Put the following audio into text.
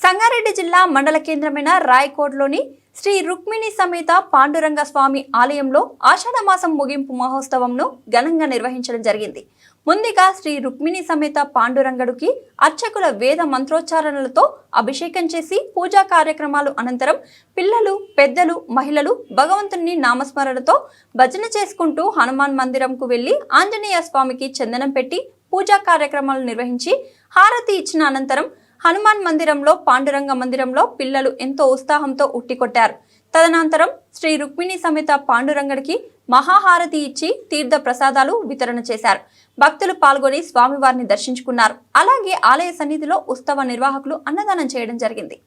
సంగారెడ్డి జిల్లా మండల కేంద్రమైన రాయకోట్లోని శ్రీ రుక్మిణి సమేత పాండురంగ స్వామి ఆలయంలో ఆషాఢ మాసం ముగింపు మహోత్సవంను ఘనంగా నిర్వహించడం జరిగింది. ముందుగా శ్రీ రుక్మిణి సమేత పాండురంగడుకి అర్చకుల వేద మంత్రోచ్చారణలతో అభిషేకం చేసి పూజా కార్యక్రమాలు అనంతరం పిల్లలు, పెద్దలు, మహిళలు భగవంతుని నామస్మరణతో భజన చేసుకుంటూ హనుమాన్ మందిరంకు వెళ్లి ఆంజనేయ స్వామికి చందనం పెట్టి పూజా కార్యక్రమాలు నిర్వహించి హారతి ఇచ్చిన అనంతరం హనుమాన్ మందిరంలో, పాండురంగ మందిరంలో పిల్లలు ఎంతో ఉత్సాహంతో ఉట్టికొట్టారు. తదనంతరం శ్రీ రుక్మిణి సమేత పాండురంగడికి మహాహారతి ఇచ్చి తీర్థ ప్రసాదాలు వితరణ చేశారు. భక్తులు పాల్గొని స్వామివారిని దర్శించుకున్నారు. అలాగే ఆలయ సన్నిధిలో ఉత్సవ నిర్వాహకులు అన్నదానం చేయడం జరిగింది.